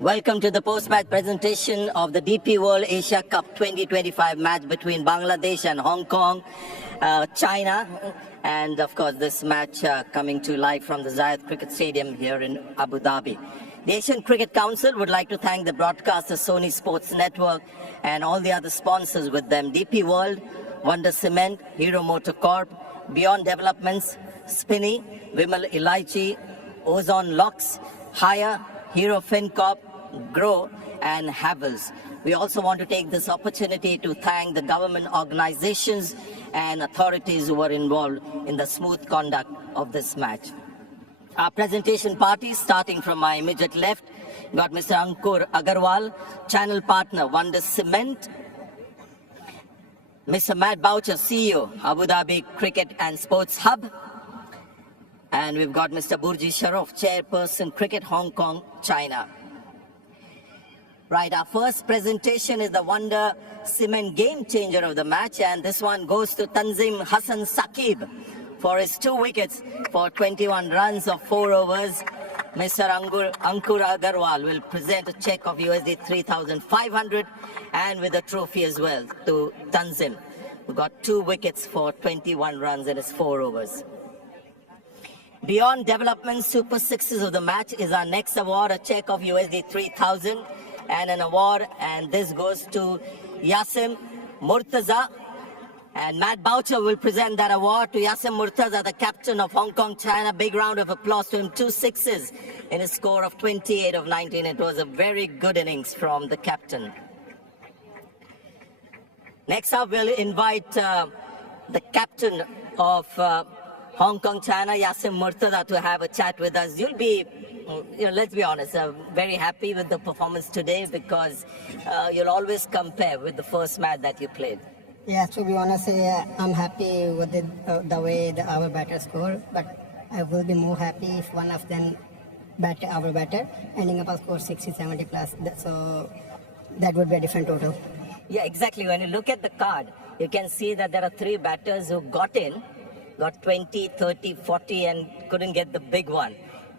Welcome to the post-match presentation of the DP World Asia Cup 2025 match between Bangladesh and Hong Kong, China. And of course, this match coming to live from the Zayed Cricket Stadium here in Abu Dhabi. The Asian Cricket Council would like to thank the broadcaster Sony Sports Network and all the other sponsors with them. DP World, Wonder Cement, Hero Motor Corp, Beyond Developments, Spinney, Vimal Ilaichi, Ozone Locks, Hire, Hero FinCorp, Grow and Havels. We also want to take this opportunity to thank the government organizations and authorities who were involved in the smooth conduct of this match. Our presentation party, starting from my immediate left, got Mr. Ankur Agarwal, channel partner, Wonder Cement, Mr. Matt Boucher, CEO, Abu Dhabi Cricket and Sports Hub, and we've got Mr. Burji Sharof, chairperson, Cricket Hong Kong, China. Right, our first presentation is the Wonder Cement game changer of the match, and this one goes to Tanzim Hassan Saqib for his 2 wickets for 21 runs of 4 overs. Mr. Ankur Agarwal will present a check of USD 3,500 and with a trophy as well to Tanzim, who got 2 wickets for 21 runs in his 4 overs. Beyond Development Super Sixes of the match is our next award, a check of USD 3,000 and an award, and this goes to Yasim Murtaza. And Matt Boucher will present that award to Yasim Murtaza, the captain of Hong Kong, China. Big round of applause to him. 2 sixes in a score of 28 of 19. It was a very good innings from the captain. Next up, we'll invite the captain of Hong Kong, China, Yasim Murtaza, to have a chat with us. You'll be, let's be honest, very happy with the performance today because you'll always compare with the first match that you played. Yeah, to be honest, I'm happy with the way our batters score, but I will be more happy if one of them our batter ending up a score 60, 70 plus. So that would be a different total. Yeah, exactly. When you look at the card, you can see that there are 3 batters who got 20, 30, 40 and couldn't get the big one.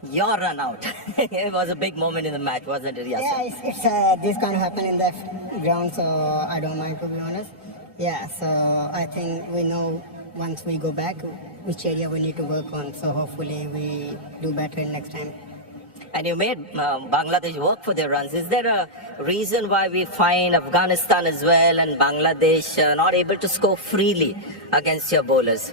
Your run out. It was a big moment in the match, wasn't it? Yes. Yeah, it's this kind of happen in the ground, so I don't mind, to be honest. Yeah, so I think we know once we go back which area we need to work on, so hopefully we do better next time. And you made Bangladesh work for their runs. Is there a reason why we find Afghanistan as well and Bangladesh not able to score freely against your bowlers?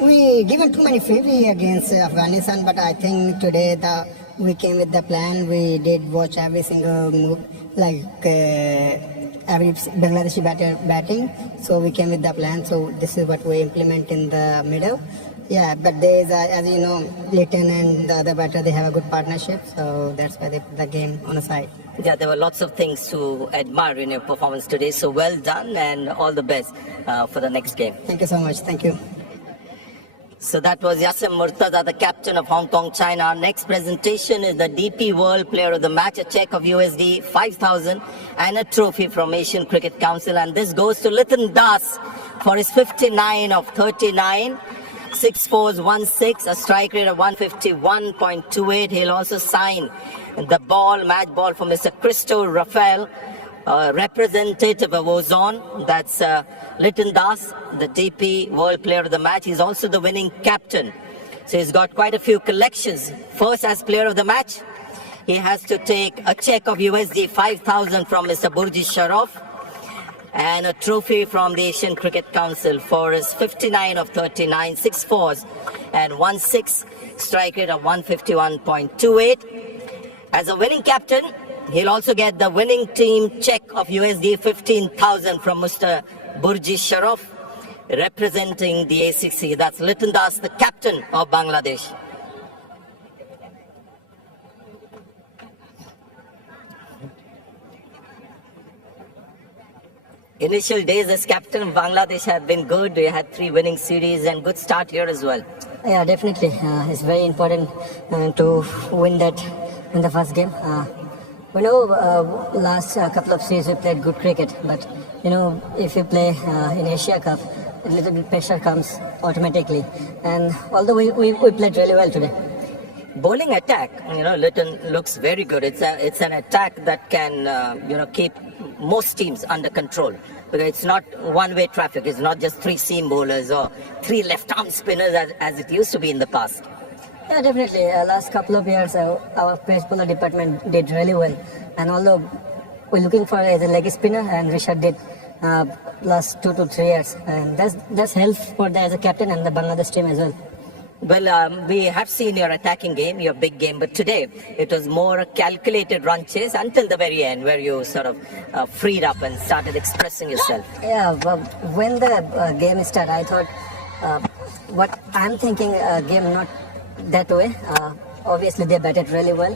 We given too many freebie against Afghanistan, but I think today we came with the plan. We did watch every single move, like every Bangladeshi batter batting. So we came with the plan. So this is what we implement in the middle. Yeah, but there's, as you know, Leighton and the other batter, they have a good partnership. So that's why they put the game on the side. Yeah, there were lots of things to admire in your performance today. So well done and all the best for the next game. Thank you so much. Thank you. So that was Yasim Murtaza, the captain of Hong Kong, China. Our next presentation is the DP World Player of the Match, a check of USD 5,000 and a trophy from Asian Cricket Council. And this goes to Lithan Das for his 59 of 39. 6 fours, 1 6, a strike rate of 151.28. He'll also sign the match ball for Mr. Christo Rafael, representative of Ozone. That's Lithan Das, the DP World Player of the Match. He's also the winning captain. So he's got quite a few collections. First, as Player of the Match, he has to take a check of USD 5,000 from Mr. Burji Sharof and a trophy from the Asian Cricket Council for his 59 of 39, 6 fours and 1 6, strike rate of 151.28. As a winning captain, he'll also get the winning team check of USD 15,000 from Mr. Burji Sharof, representing the ACC. That's Lithan Das, the captain of Bangladesh. Initial days as captain of Bangladesh have been good. We had 3 winning series and good start here as well. Yeah, definitely. It's very important to win that in the first game. We know last couple of series we played good cricket, but if you play in Asia Cup, a little bit pressure comes automatically. And although we played really well today. bowling attack, Lytton looks very good. It's an attack that can, keep most teams under control. Because it's not one-way traffic. It's not just three seam bowlers or three left-arm spinners as it used to be in the past. Yeah, definitely. Last couple of years, our pace bowler department did really well. And although we're looking for as a leg spinner, and Rishad did last 2 to 3 years, and that's helped for as a captain and the Bangladesh team as well. Well, we have seen your attacking game, your big game, but today it was more a calculated run chase until the very end, where you sort of freed up and started expressing yourself. Yeah, well, when the game started, I thought what I'm thinking, game not that way. Obviously, they batted really well.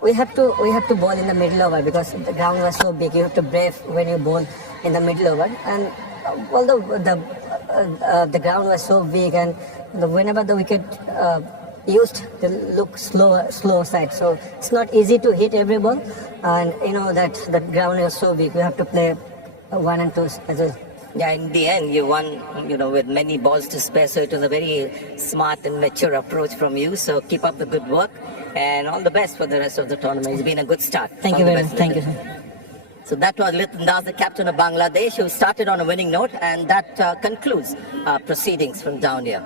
We have to bowl in the middle over because the ground was so big. You have to brave when you bowl in the middle over, and although the ground was so big, and whenever the wicket used to look slow side, so it's not easy to hit every ball, and that the ground was so big. We have to play 1 and 2 as well. Yeah, in the end, you won, with many balls to spare. So it was a very smart and mature approach from you. So keep up the good work, and all the best for the rest of the tournament. It's been a good start. Thank you very much. Thank you, sir. So that was Lytton Das, the captain of Bangladesh, who started on a winning note, and that concludes our proceedings from down here.